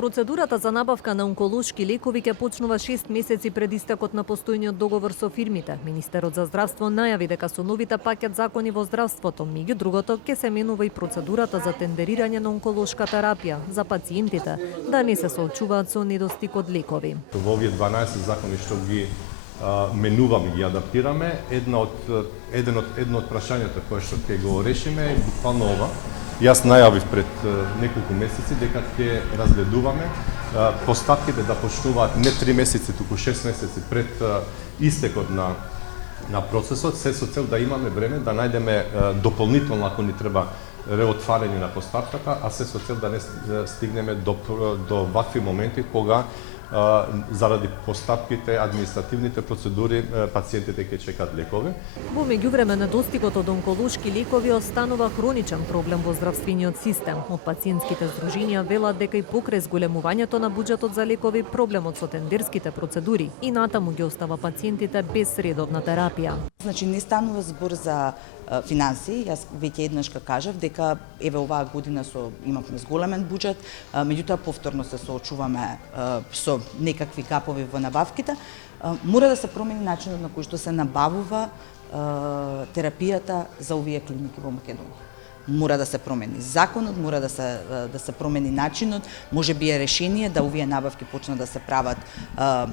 Процедурата за набавка на онколошки лекови ќе почнува 6 месеци пред истекот на постојниот договор со фирмите. Министерот за здравство најави дека со новите пакет закони во здравството, меѓу другото, ќе се менува и процедурата за тендерирање на онколошка терапија за пациентите, да не се соочуваат со недостиг од лекови. Во овие 12 закони што ги менуваме, ги адаптираме, едно од прашањата кое што ќе го решиме е буквално ова. Јас најавив пред неколку месеци дека ќе разгледуваме постапките да почнуваат не 3 месеци, туку 6 месеци пред истекот на процесот, се со цел да имаме време да најдеме дополнително ако ни треба реотварање на постапката, а се со цел да не стигнеме до вакви моменти кога заради постапките, административните процедури, пациентите ќе чекаат лекови. Во меѓувреме, недостигот од онколошки лекови останува хроничен проблем во здравствениот систем. Од пациентските здруженија велат дека и покрај зголемувањето на буџетот за лекови, проблемот со тендерските процедури и натаму ги остава пациентите без редовна терапија. Значи не станува збор за финансии, јас веќе еднаш кажав дека еве оваа година имавме зголемен буџет, меѓутоа повторно се соочуваме со некакви гапови во набавките. Мора да се промени начинот на кој што се набавува терапијата за овие клиники во Македонија. Мора да се промени законот, мора да се промени начинот, може би е решение да овие набавки почнат да се прават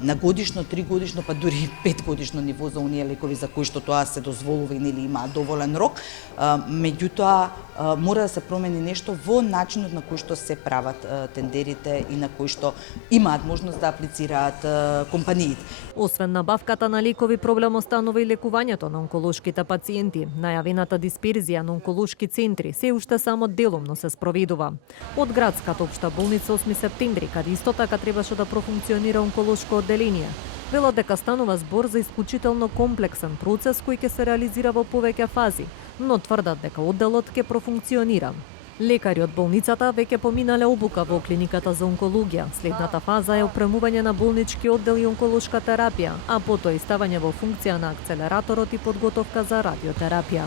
на годишно, 3 годишно, па дури 5 годишно ниво за оние лекови за кои што тоа се дозволува и нели имаат доволен рок. Меѓутоа мора да се промени нешто во начинот на кој што се прават тендерите и на кој што имаат можност да аплицираат компаниите. Освен набавката на лекови, проблем останува и лекувањето на онколошките пациенти. Најавената дисперзија на онколошки центри се уште само делумно се спроведува. Од градската општа болница 8 септември, каде исто така требаше да профункционира онколошко одделение, велат дека станува збор за исклучително комплексен процес кој ќе се реализира во повеќе фази, но тврдат дека одделот ќе профункционира. Лекари од болницата веќе поминале обука во клиниката за онкологија. Следната фаза е опремување на болнички оддел и онколошка терапија, а потоа и ставање во функција на акцелераторот и подготовка за радиотерапија.